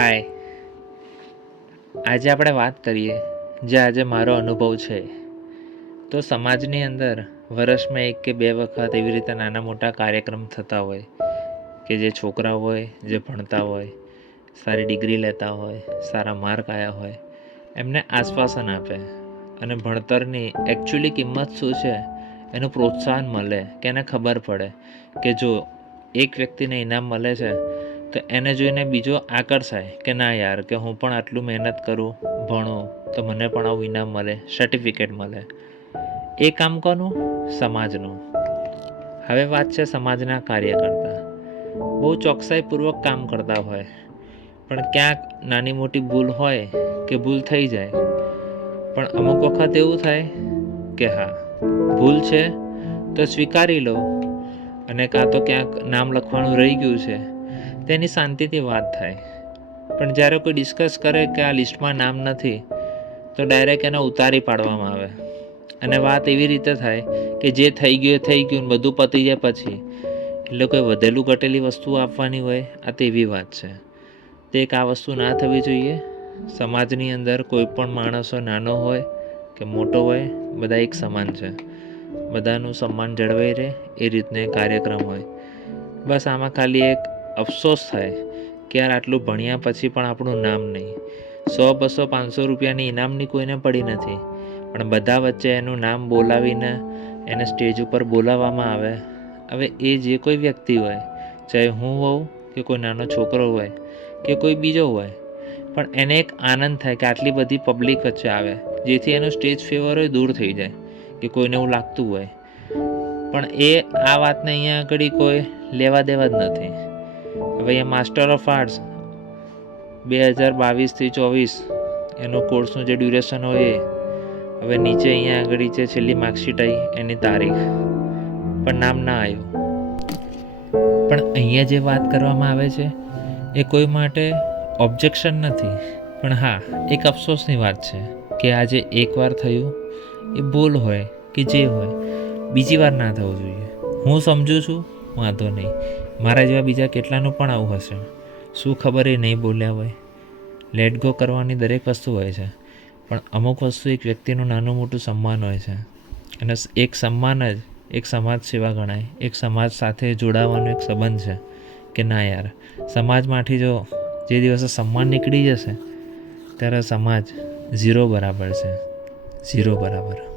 હાય, આજે આપણે વાત કરીએ જે આજે મારો અનુભવ છે. તો સમાજની અંદર વર્ષમાં 1 કે 2 વખત એવી રીતે નાના મોટા કાર્યક્રમ થતા હોય કે જે છોકરાઓ હોય, જે ભણતા હોય, સારી ડિગ્રી લેતા હોય, સારા માર્ક આવ્યા હોય, એમને આશ્વાસન આપે અને ભણતરની એકચ્યુઅલી કિંમત શું છે એનું પ્રોત્સાહન મળે કે એને ખબર પડે કે જો એક વ્યક્તિને ઇનામ મળે છે તો એને જોઈને બીજો આકર્ષાય કે ના યાર, કે હું પણ આટલું મહેનત કરું, ભણું તો મને પણ આવું ઇનામ મળે, સર્ટિફિકેટ મળે. એ કામ કોનું? સમાજનું. હવે વાત છે સમાજના કાર્યકર્તા. બહુ ચોકસાઈપૂર્વક કામ કરતા હોય, પણ ક્યાંક નાની મોટી ભૂલ હોય કે ભૂલ થઈ જાય, પણ અમુક વખત એવું થાય કે હા, ભૂલ છે તો સ્વીકારી લો, અને કાં તો ક્યાંક નામ લખવાનું રહી ગયું છે તેની શાંતિથી વાત થાય. પણ જ્યારે કોઈ ડિસ્કસ કરે કે આ લિસ્ટમાં નામ નથી તો ડાયરેક્ટ એને ઉતારી પાડવામાં આવે અને વાત એવી રીતે થાય કે જે થઈ ગયું એ થઈ ગયું, બધું પતી જાય પછી એટલે કોઈ વધેલું ઘટેલી વસ્તુ આપવાની હોય, આ તેવી વાત છે. તે એક આ વસ્તુ ના થવી જોઈએ. સમાજની અંદર કોઈ પણ માણસો નાનો હોય કે મોટો હોય, બધા એક સમાન છે. બધાનું સન્માન જળવાઈ રહે એ રીતનો એક કાર્યક્રમ હોય. બસ આમાં ખાલી એક અફસોસ થાય કે યાર આટલું ભણ્યા પછી પણ આપણું નામ નહીં. 100, 200, 500 રૂપિયાની ઇનામની કોઈને પડી નથી, પણ બધા વચ્ચે એનું નામ બોલાવીને એને સ્ટેજ ઉપર બોલાવવામાં આવે. હવે એ જે કોઈ વ્યક્તિ હોય, ચાહે હું હોઉં કે કોઈ નાનો છોકરો હોય કે કોઈ બીજો હોય, પણ એને એક આનંદ થાય કે આટલી બધી પબ્લિક વચ્ચે આવે, જેથી એનો સ્ટેજ ફેવર હોય દૂર થઈ જાય કે કોઈને એવું લાગતું હોય. પણ એ આ વાતને અહીંયા આગળ કોઈ લેવા દેવા જ નથી. હવે અહીંયા માસ્ટર ઓફ આર્ટ્સ 2022 થી 24 એનો કોર્સનું જે ડ્યુરેશન હોય એ હવે નીચે અહીંયા આગળ છે છેલ્લી માર્કશીટ આવી એની તારીખ, પણ નામ ના આવ્યું. પણ અહીંયા જે વાત કરવામાં આવે છે એ કોઈ માટે ઓબ્જેક્શન નથી, પણ હા, એક અફસોસની વાત છે કે આજે એકવાર થયું એ ભૂલ હોય કે જે હોય, બીજી વાર ના થવું જોઈએ. હું સમજું છું, વાંધો નહીં. મારા જેવા બીજા કેટલાનું પણ આવું હશે. શું ખબર એ નહીં બોલ્યા હોય. લેટ ગો કરવાની દરેક વસ્તુ હોય છે, પણ અમુક વસ્તુ એક વ્યક્તિનું નાનું મોટું સન્માન હોય છે, અને એક સન્માન જ એક સમાજ સેવા ગણાય. એક સમાજ સાથે જોડાવાનો એક સંબંધ છે કે ના યાર, સમાજમાંથી જો જે દિવસે સન્માન નીકળી જશે ત્યારે સમાજ ઝીરો બરાબર છે. ઝીરો બરાબર.